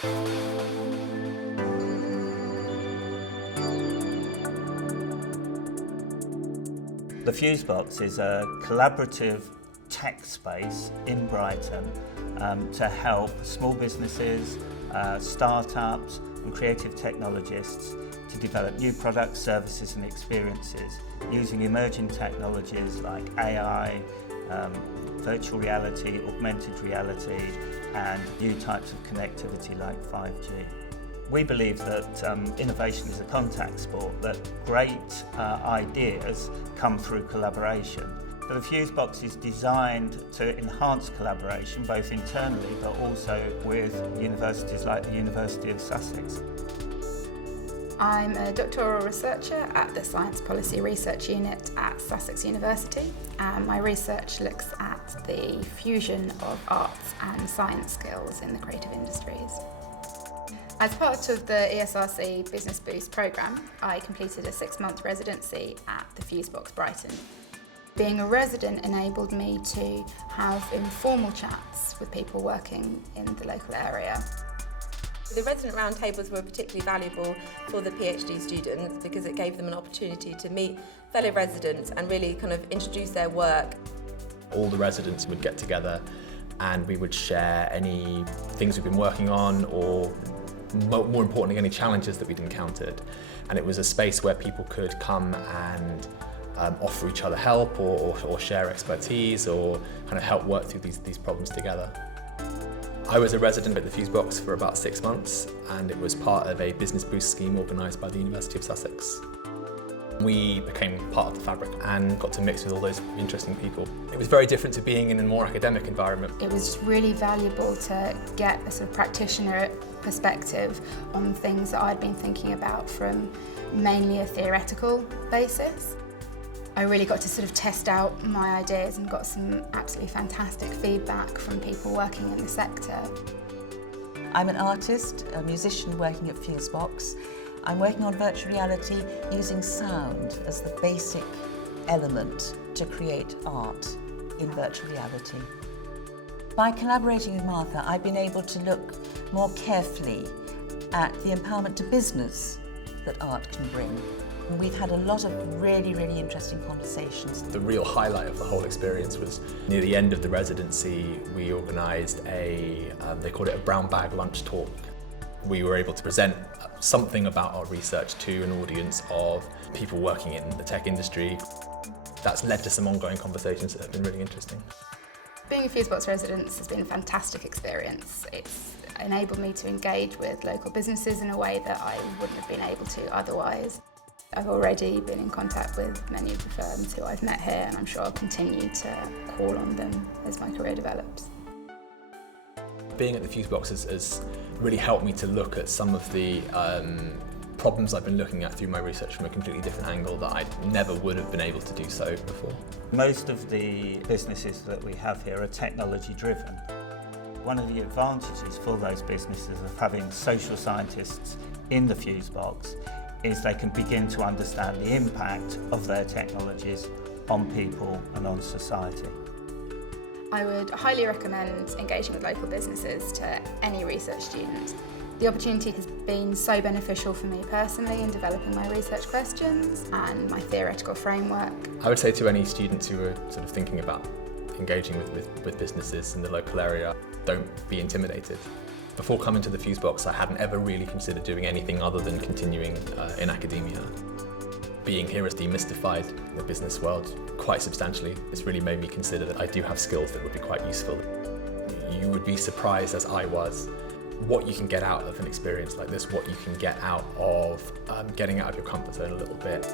The FuseBox is a collaborative tech space in Brighton to help small businesses, startups and creative technologists to develop new products, services and experiences using emerging technologies like AI, virtual reality, augmented reality and new types of connectivity like 5G. We believe that innovation is a contact sport, that great ideas come through collaboration. So the FuseBox is designed to enhance collaboration both internally but also with universities like the University of Sussex. I'm a doctoral researcher at the Science Policy Research Unit at Sussex University, and my research looks at the fusion of arts and science skills in the creative industries. As part of the ESRC Business Boost programme, I completed a 6-month residency at the FuseBox Brighton. Being a resident enabled me to have informal chats with people working in the local area. The resident roundtables were particularly valuable for the PhD students because it gave them an opportunity to meet fellow residents and really kind of introduce their work. All the residents would get together and we would share any things we've been working on, or more importantly, any challenges that we'd encountered. And it was a space where people could come and offer each other help or share expertise or kind of help work through these problems together. I was a resident at the FuseBox for about 6 months, and it was part of a business boost scheme organised by the University of Sussex. We became part of the fabric and got to mix with all those interesting people. It was very different to being in a more academic environment. It was really valuable to get a sort of practitioner perspective on things that I'd been thinking about from mainly a theoretical basis. I really got to sort of test out my ideas and got some absolutely fantastic feedback from people working in the sector. I'm an artist, a musician working at FuseBox. I'm working on virtual reality using sound as the basic element to create art in virtual reality. By collaborating with Martha, I've been able to look more carefully at the empowerment to business that art can bring. And we've had a lot of really, really interesting conversations. The real highlight of the whole experience was near the end of the residency, we organised they called it a brown bag lunch talk. We were able to present something about our research to an audience of people working in the tech industry. That's led to some ongoing conversations that have been really interesting. Being a FuseBox resident has been a fantastic experience. It's enabled me to engage with local businesses in a way that I wouldn't have been able to otherwise. I've already been in contact with many of the firms who I've met here, and I'm sure I'll continue to call on them as my career develops. Being at the FuseBox has really helped me to look at some of the problems I've been looking at through my research from a completely different angle that I never would have been able to do so before. Most of the businesses that we have here are technology driven. One of the advantages for those businesses of having social scientists in the FuseBox is they can begin to understand the impact of their technologies on people and on society. I would highly recommend engaging with local businesses to any research student. The opportunity has been so beneficial for me personally in developing my research questions and my theoretical framework. I would say to any students who are sort of thinking about engaging with businesses in the local area, don't be intimidated. Before coming to the FuseBox, I hadn't ever really considered doing anything other than continuing in academia. Being here has demystified the business world quite substantially. It's really made me consider that I do have skills that would be quite useful. You would be surprised, as I was, what you can get out of an experience like this, what you can get out of getting out of your comfort zone a little bit.